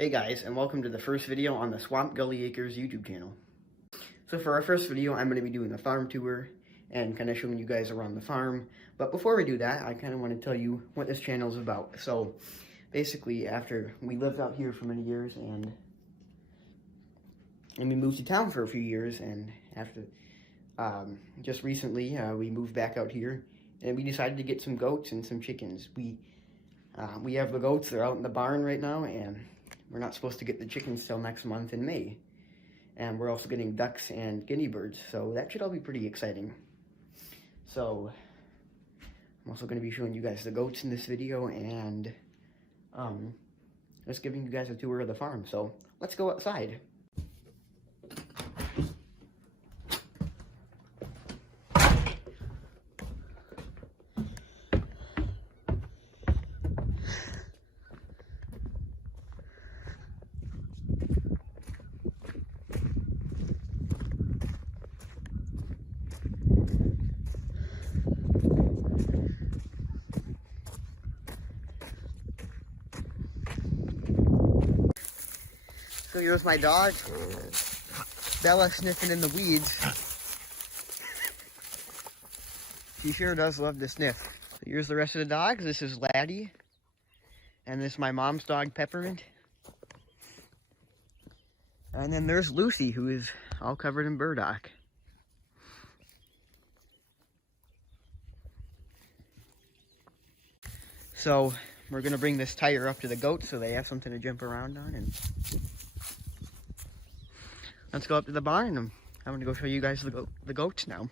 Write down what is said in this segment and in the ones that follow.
Hey guys, and welcome to the first video on the Swamp Gully Acres YouTube channel. So for our first video, I'm going to be doing a farm tour and kind of showing you guys around the farm. But before we do that, I kind of want to tell you what this channel is about. So basically, after we lived out here for many years and we moved to town for a few years, and after just recently we moved back out here and we decided to get some goats and some chickens. We have the goats. They're out in the barn right now, and we're not supposed to get the chickens till next month in May. And we're also getting ducks and guinea birds, so that should all be pretty exciting. So I'm also going to be showing you guys the goats in this video, and just giving you guys a tour of the farm. So let's go outside. So here's my dog, Bella, sniffing in the weeds. She sure does love to sniff. So here's the rest of the dogs. This is Laddie, and this is my mom's dog, Peppermint. And then there's Lucy, who is all covered in burdock. So we're gonna bring this tire up to the goats so they have something to jump around on, and let's go up to the barn. I'm going to go show you guys the goats now.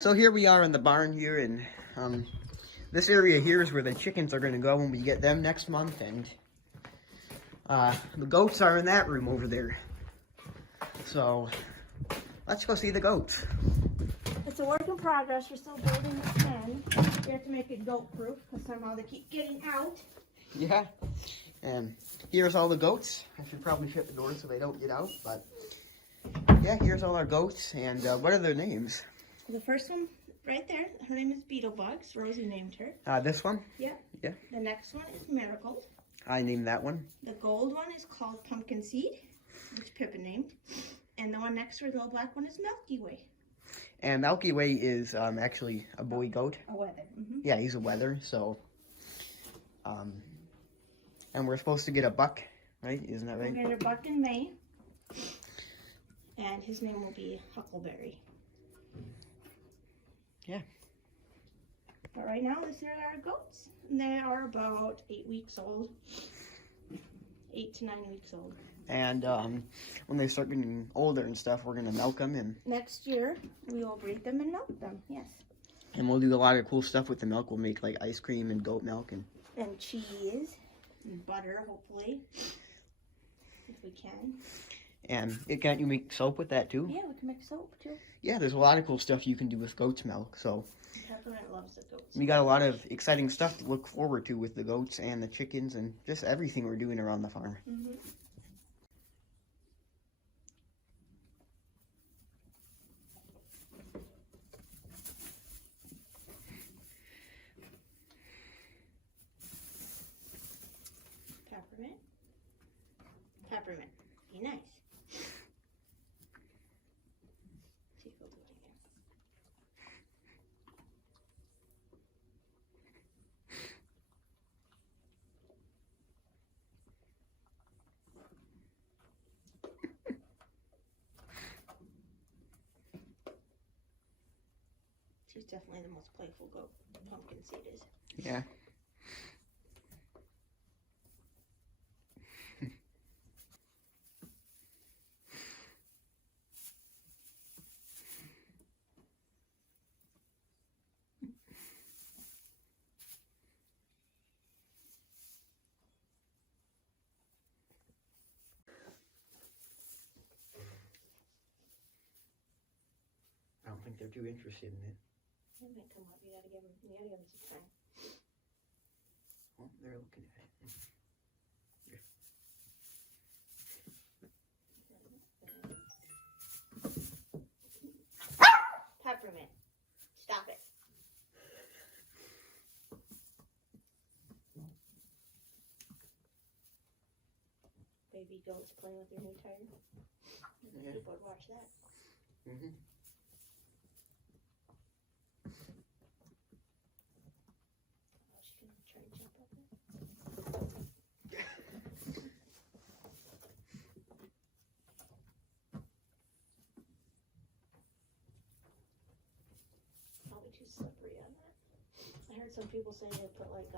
So here we are in the barn here, and this area here is where the chickens are going to go when we get them next month, and the goats are in that room over there. So let's go see the goats. It's a work in progress. We're still building the pen. We have to make it goat proof because somehow they keep getting out. Yeah. And here's all the goats. I should probably shut the door so they don't get out, but yeah, here's all our goats. And what are their names? The first one right there, her name is Beetlebugs. Rosie named her. This one? Yeah. Yeah. The next one is Marigold. I named that one. The gold one is called Pumpkin Seed, which Pippa named. And the one next to her, the little black one, is Milky Way. And Milky Way is actually a boy goat. A wether. Mm-hmm. Yeah, he's a wether, so and we're supposed to get a buck, right? Isn't that right? We're going to get a buck in May. And his name will be Huckleberry. Yeah. But right now, these are our goats. And they are about 8 weeks old. 8 to 9 weeks old. And when they start getting older and stuff, we're going to milk them. And next year, we will breed them and milk them, yes. And we'll do a lot of cool stuff with the milk. We'll make like ice cream and goat milk. And cheese. And butter, hopefully. If we can. And can't you make soap with that too? Yeah, we can make soap too. Yeah, there's a lot of cool stuff you can do with goat's milk. So Peppermint loves the goats. we got a lot of exciting stuff to look forward to with the goats and the chickens and just everything we're doing around the farm. Mm-hmm. Peppermint. Peppermint. Be nice. See if we'll do anything. She's definitely the most playful goat. Pumpkin Seed is. Yeah. I don't think they're too interested in it. They might come up. You gotta give them some time. Well, they're looking at it. Peppermint. Stop it. baby goats playing with their new tire. Yeah. People would watch that. Mm-hmm. Oh, she's gonna try to jump up there. Probably too slippery on that. I heard some people say they put like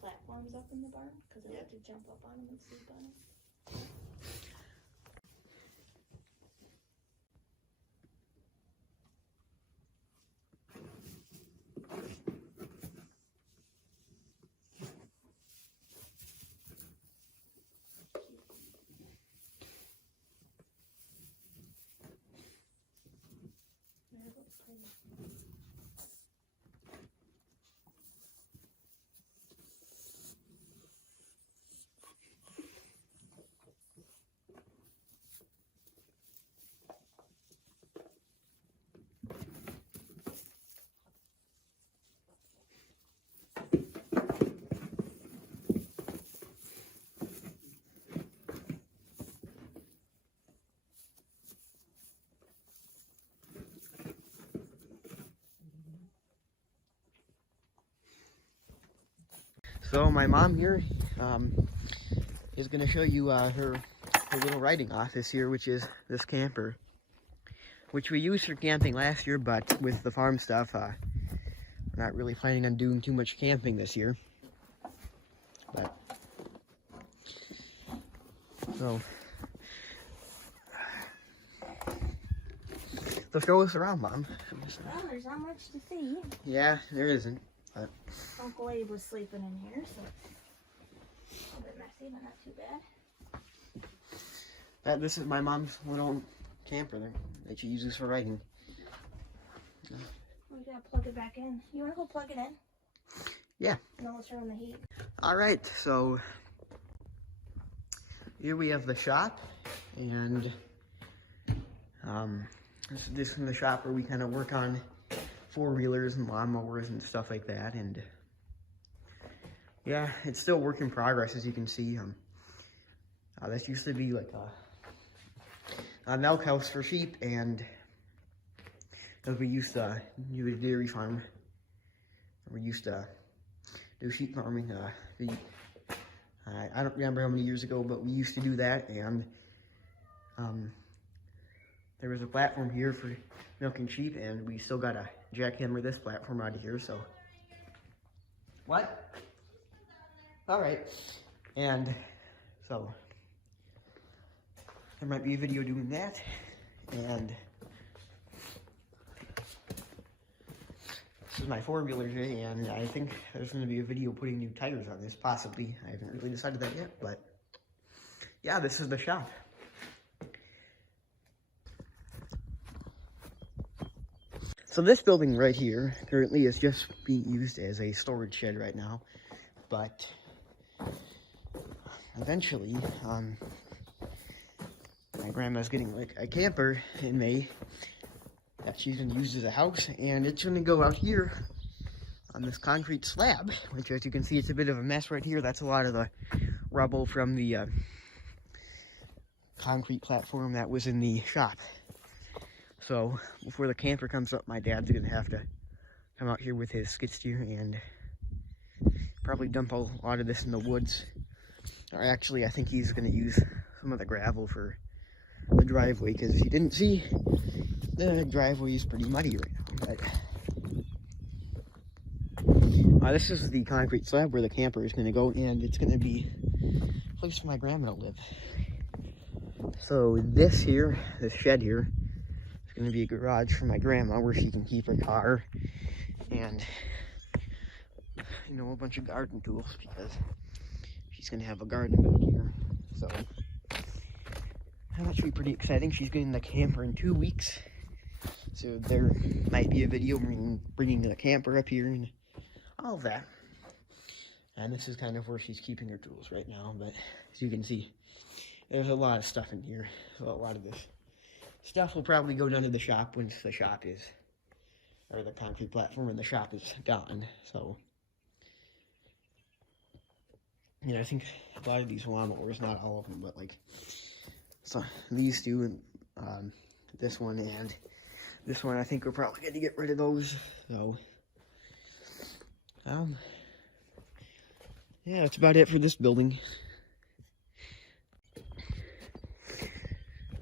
platforms up in the barn because they like to jump up on them and sleep on them. There looks pretty. So my mom here is going to show you her little writing office here, which is this camper, which we used for camping last year, but with the farm stuff, we're not really planning on doing too much camping this year. But so show us around, Mom. Well, there's not much to see. Yeah, there isn't. But Uncle Abe was sleeping in here, so it's a bit messy, but not too bad. this is my mom's little camper there that she uses for writing. We gotta plug it back in. You wanna go plug it in? Yeah. No, let's turn on the heat. All right, so here we have the shop, and this is the shop where we kind of work on four-wheelers and lawnmowers and stuff like that. And yeah, it's still work in progress, as you can see. This used to be like a milk house for sheep, and because we used to do a dairy farm, we used to do sheep farming. I don't remember how many years ago, but we used to do that, and there was a platform here for milking sheep, and we still got to jackhammer this platform out of here, so. What? All right. And so there might be a video doing that, and this is my four-wheeler today, and I think there's going to be a video putting new tires on this, possibly. I haven't really decided that yet, but yeah, this is the shop. So this building right here currently is just being used as a storage shed right now, but eventually, my grandma's getting like a camper in May that she's going to use as a house, and it's going to go out here on this concrete slab, which, as you can see, it's a bit of a mess right here. That's a lot of the rubble from the concrete platform that was in the shop. So before the camper comes up, my dad's going to have to come out here with his skid steer and probably dump a lot of this in the woods. Or actually, I think he's going to use some of the gravel for the driveway, because if you didn't see, the driveway is pretty muddy right now. But this is the concrete slab where the camper is going to go, and it's going to be a place for my grandma to live. So this here, this shed here, is going to be a garage for my grandma where she can keep her car and, you know, a bunch of garden tools, because she's going to have a garden back here. So that should be pretty exciting. She's getting the camper in 2 weeks. So there might be a video bringing the camper up here and all of that. And this is kind of where she's keeping her tools right now. But as you can see, there's a lot of stuff in here. So a lot of this stuff will probably go down to the shop once the shop is, or the concrete platform in the shop is gone. So Yeah, I think a lot of these lawnmowers, not all of them, but like so these two, and this one and this one, I think we're probably going to get rid of those. So, yeah, that's about it for this building.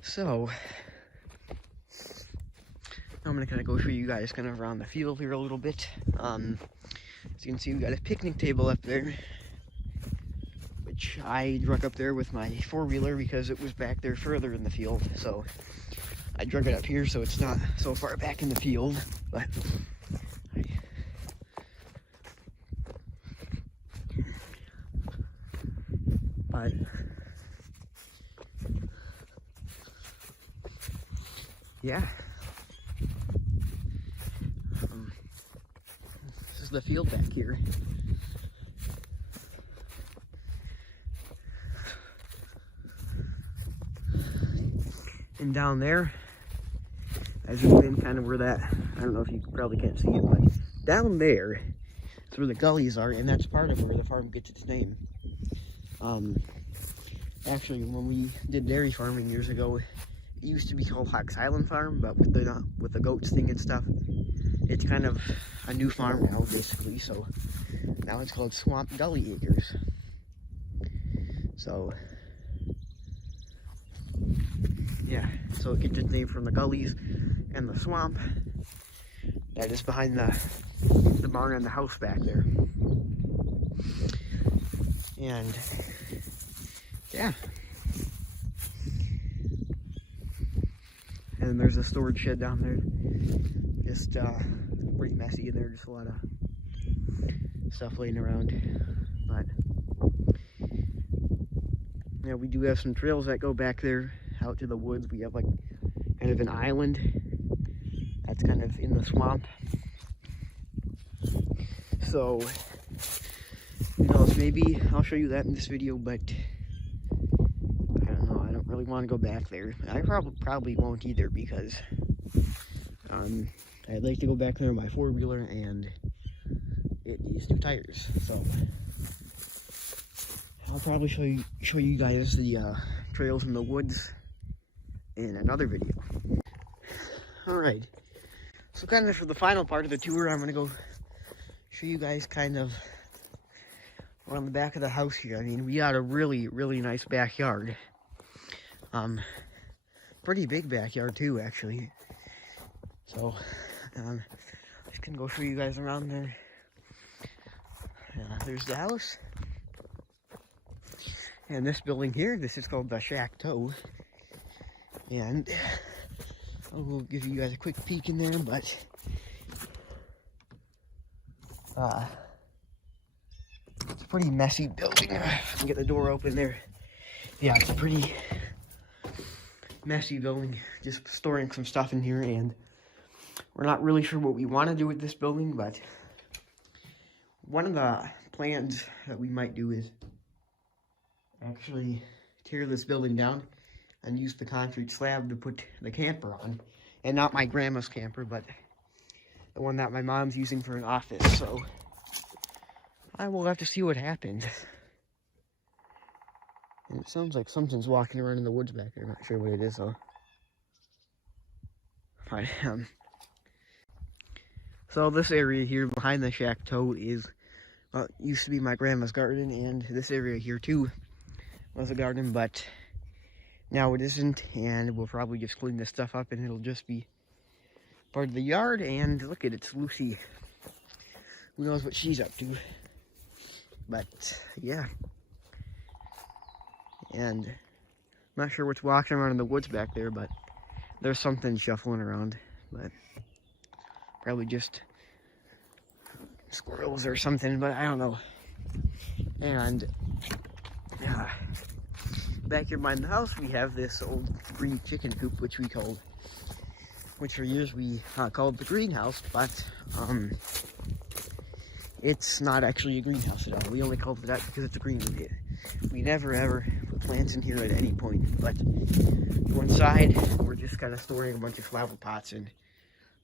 So, I'm going to kind of go show you guys kind of around the field here a little bit. As you can see, we got a picnic table up there, which I drug up there with my four-wheeler because it was back there further in the field. So, I drug it up here so it's not so far back in the field. But yeah. This is the field back here. And down there, as you've been kind of where that, I don't know if you probably can't see it, but down there is where the gullies are, and that's part of where the farm gets its name. Actually, when we did dairy farming years ago, it used to be called Hawks Island Farm, but with the goats thing and stuff, it's kind of a new farm now, basically. So now it's called Swamp Gully Acres. So yeah, so it gets its name from the gullies and the swamp that is behind the barn and the house back there. And yeah. And there's a storage shed down there. Just pretty messy in there, just a lot of stuff laying around. But yeah, we do have some trails that go back there out to the woods. We have like kind of an island that's kind of in the swamp. So who knows, maybe I'll show you that in this video, but I don't know, I don't really want to go back there. I probably won't either, because I'd like to go back there on my four-wheeler and it needs new tires. So I'll probably show you guys the trails in the woods in another video. Alright, so kind of for the final part of the tour, I'm going to go show you guys kind of around the back of the house here. I mean, we got a really, really nice backyard. Pretty big backyard too, actually. So, just gonna go show you guys around there. There's the house. And this building here, this is called the Chateau. And I will give you guys a quick peek in there, but it's a pretty messy building. I can get the door open there. Yeah, it's a pretty messy building. Just storing some stuff in here, and we're not really sure what we want to do with this building, but one of the plans that we might do is actually tear this building down and use the concrete slab to put the camper on. And not my grandma's camper, but the one that my mom's using for an office. So I will have to see what happens. And it sounds like something's walking around in the woods back there. I'm not sure what it is though. But, so this area here behind the Chateau is, well, used to be my grandma's garden, and this area here too was a garden, but now it isn't, and we'll probably just clean this stuff up and it'll just be part of the yard. And look at it's Lucy. Who knows what she's up to? But yeah. And I'm not sure what's walking around in the woods back there, but there's something shuffling around. But probably just squirrels or something, but I don't know. And back here behind the house, we have this old green chicken coop, which for years we called the greenhouse, but it's not actually a greenhouse at all. We only called it that because it's a green room. We never ever put plants in here at any point, but one side, we're just kind of storing a bunch of flower pots and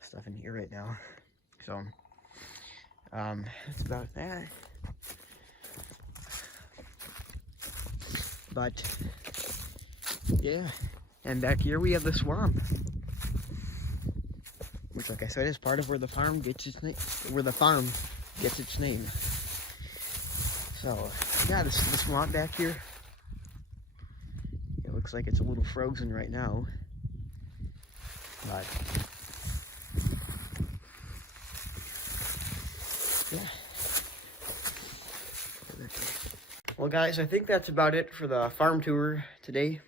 stuff in here right now. So, that's about that. But yeah, and back here we have the swamp, which, like I said, is part of where the farm gets its name. So yeah, the swamp back here. It looks like it's a little frozen right now, but yeah. Well, guys, I think that's about it for the farm tour today.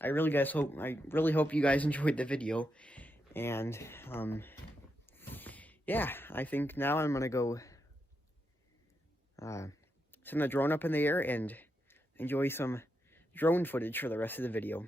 I really hope you guys enjoyed the video, and yeah, I think now I'm gonna go send the drone up in the air and enjoy some drone footage for the rest of the video.